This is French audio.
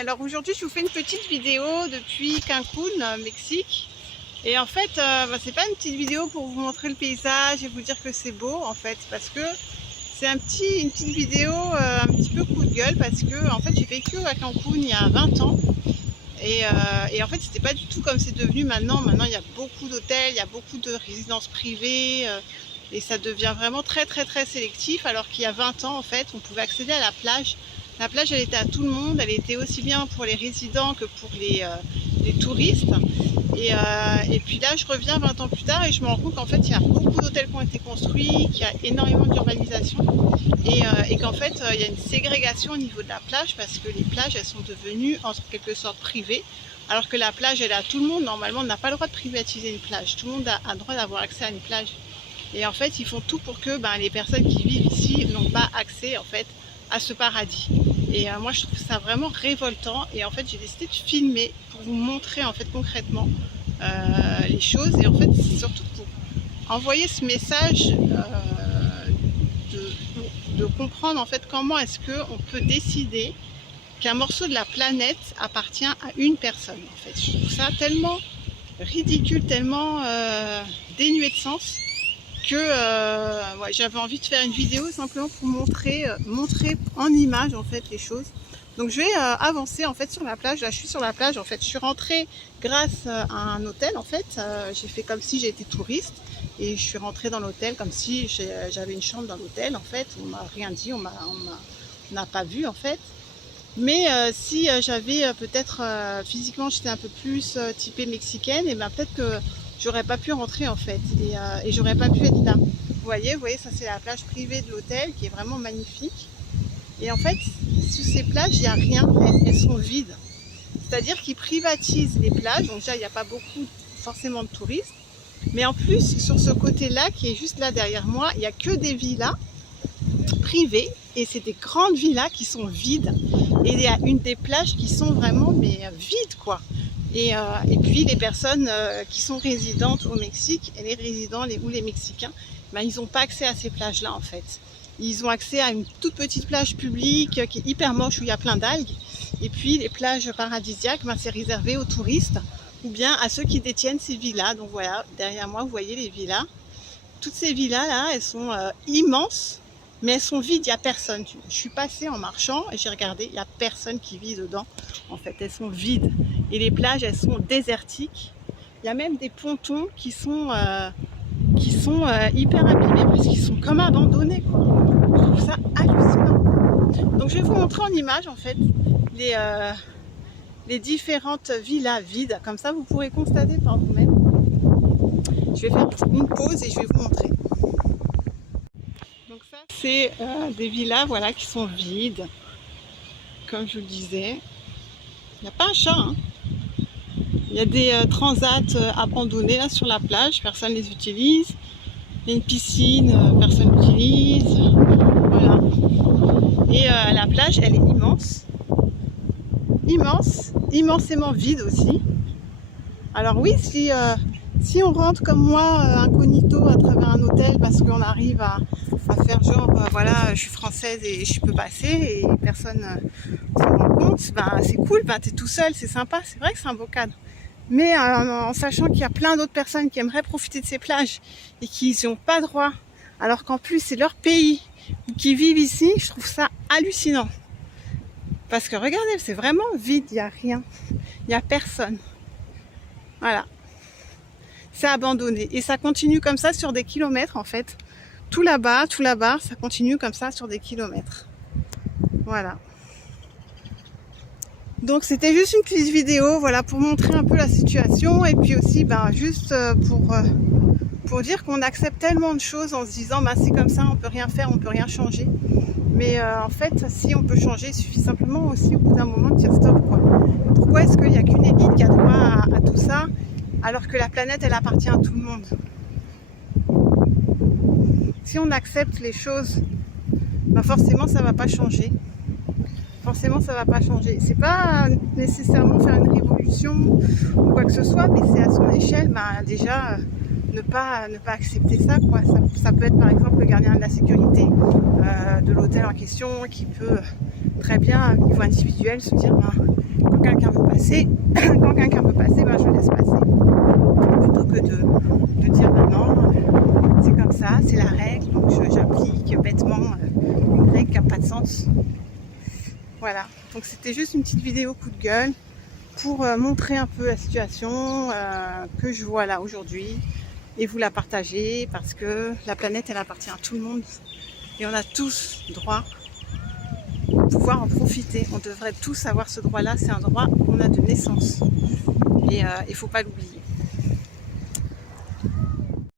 alors aujourd'hui je vous fais une petite vidéo depuis Cancun, Mexique. Et en fait, c'est pas une petite vidéo pour vous montrer le paysage et vous dire que c'est beau en fait, parce que c'est une petite vidéo un petit peu coup de gueule, parce que en fait j'ai vécu à Cancun il y a 20 ans. Et en fait c'était pas du tout comme c'est devenu maintenant. Maintenant il y a beaucoup d'hôtels, il y a beaucoup de résidences privées, et ça devient vraiment très sélectif, alors qu'il y a 20 ans en fait on pouvait accéder à la plage. La plage elle était à tout le monde, elle était aussi bien pour les résidents que pour les touristes. Et puis là je reviens 20 ans plus tard et je me rends compte qu'en fait il y a beaucoup d'hôtels qui ont été construits, qu'il y a énormément d'urbanisation, et qu'en fait il y a une ségrégation au niveau de la plage, parce que les plages elles sont devenues en quelque sorte privées, alors que la plage elle est à tout le monde. Normalement on n'a pas le droit de privatiser une plage, tout le monde a le droit d'avoir accès à une plage. Et en fait ils font tout pour que les personnes qui vivent ici n'ont pas accès en fait à ce paradis. Et moi je trouve ça vraiment révoltant, et en fait j'ai décidé de filmer pour vous montrer en fait concrètement les choses, et en fait c'est surtout pour envoyer ce message de comprendre en fait comment est-ce qu'on peut décider qu'un morceau de la planète appartient à une personne. En fait je trouve ça tellement ridicule, tellement dénué de sens, que ouais, j'avais envie de faire une vidéo simplement pour montrer en image en fait les choses. Donc je vais avancer en fait sur la plage. Là je suis sur la plage en fait. Je suis rentrée grâce à un hôtel en fait. J'ai fait comme si j'étais touriste, et je suis rentrée dans l'hôtel comme si j'avais une chambre dans l'hôtel en fait. On m'a rien dit, on n'a pas vu en fait. Mais si j'avais peut-être physiquement j'étais un peu plus typée mexicaine, et peut-être que j'aurais pas pu rentrer en fait, et j'aurais pas pu être là. Vous voyez, ça c'est la plage privée de l'hôtel qui est vraiment magnifique. Et en fait, sur ces plages, il n'y a rien, elles sont vides. C'est-à-dire qu'ils privatisent les plages, donc déjà il n'y a pas beaucoup forcément de touristes. Mais en plus, sur ce côté-là, qui est juste là derrière moi, il n'y a que des villas privées, et c'est des grandes villas qui sont vides. Et il y a une des plages qui sont vraiment vides quoi. Et puis les personnes qui sont résidentes au Mexique, et les résidents ou les Mexicains, ils n'ont pas accès à ces plages-là en fait. Ils ont accès à une toute petite plage publique qui est hyper moche, où il y a plein d'algues. Et puis les plages paradisiaques, c'est réservé aux touristes ou bien à ceux qui détiennent ces villas. Donc voilà, derrière moi vous voyez les villas. Toutes ces villas là, elles sont immenses, mais elles sont vides, il n'y a personne. Je suis passée en marchant et j'ai regardé, il n'y a personne qui vit dedans. En fait, elles sont vides. Et les plages, elles sont désertiques. Il y a même des pontons qui sont hyper abîmés, parce qu'ils sont comme abandonnés, quoi. Je trouve ça hallucinant. Donc je vais vous montrer en image en fait les différentes villas vides. Comme ça vous pourrez constater par vous-même. Je vais faire une pause et je vais vous montrer. Donc ça c'est des villas qui sont vides. Comme je vous le disais, il n'y a pas un chat, hein. Il y a des transats abandonnés là sur la plage, personne ne les utilise. Il y a une piscine, personne n'utilise. Voilà. Et la plage, elle est immense. Immense, immensément vide aussi. Alors oui, si on rentre comme moi incognito à travers un hôtel, parce qu'on arrive à faire genre voilà, je suis française et je peux passer, et personne ne se rend compte, c'est cool, t'es tout seul, c'est sympa, c'est vrai que c'est un beau cadre. Mais en sachant qu'il y a plein d'autres personnes qui aimeraient profiter de ces plages et qui n'y ont pas droit, alors qu'en plus c'est leur pays, qui vivent ici, je trouve ça hallucinant. Parce que regardez, c'est vraiment vide, il n'y a rien, il n'y a personne. Voilà. C'est abandonné. Et ça continue comme ça sur des kilomètres en fait. Tout là-bas, ça continue comme ça sur des kilomètres. Voilà. Donc c'était juste une petite vidéo, voilà, pour montrer un peu la situation, et puis aussi juste pour dire qu'on accepte tellement de choses en se disant c'est comme ça, on peut rien faire, on peut rien changer. Mais en fait, si on peut changer, il suffit simplement aussi au bout d'un moment de dire stop quoi. Pourquoi est-ce qu'il n'y a qu'une élite qui a droit à tout ça, alors que la planète elle appartient à tout le monde? Si on accepte les choses, forcément ça va pas changer. Forcément ça va pas changer. C'est pas nécessairement faire une révolution ou quoi que ce soit, mais c'est à son échelle déjà ne pas accepter ça quoi. Ça peut être par exemple le gardien de la sécurité de l'hôtel en question, qui peut très bien, au niveau individuel, se dire quand quelqu'un veut passer, quand quelqu'un veut passer, ben, je laisse passer. Plutôt que de dire ben non, c'est comme ça, c'est la règle, donc j'applique bêtement une règle qui n'a pas de sens. Voilà, donc c'était juste une petite vidéo coup de gueule pour montrer un peu la situation que je vois là aujourd'hui et vous la partager parce que la planète elle appartient à tout le monde et on a tous droit de pouvoir en profiter. On devrait tous avoir ce droit là, c'est un droit qu'on a de naissance et il ne faut pas l'oublier.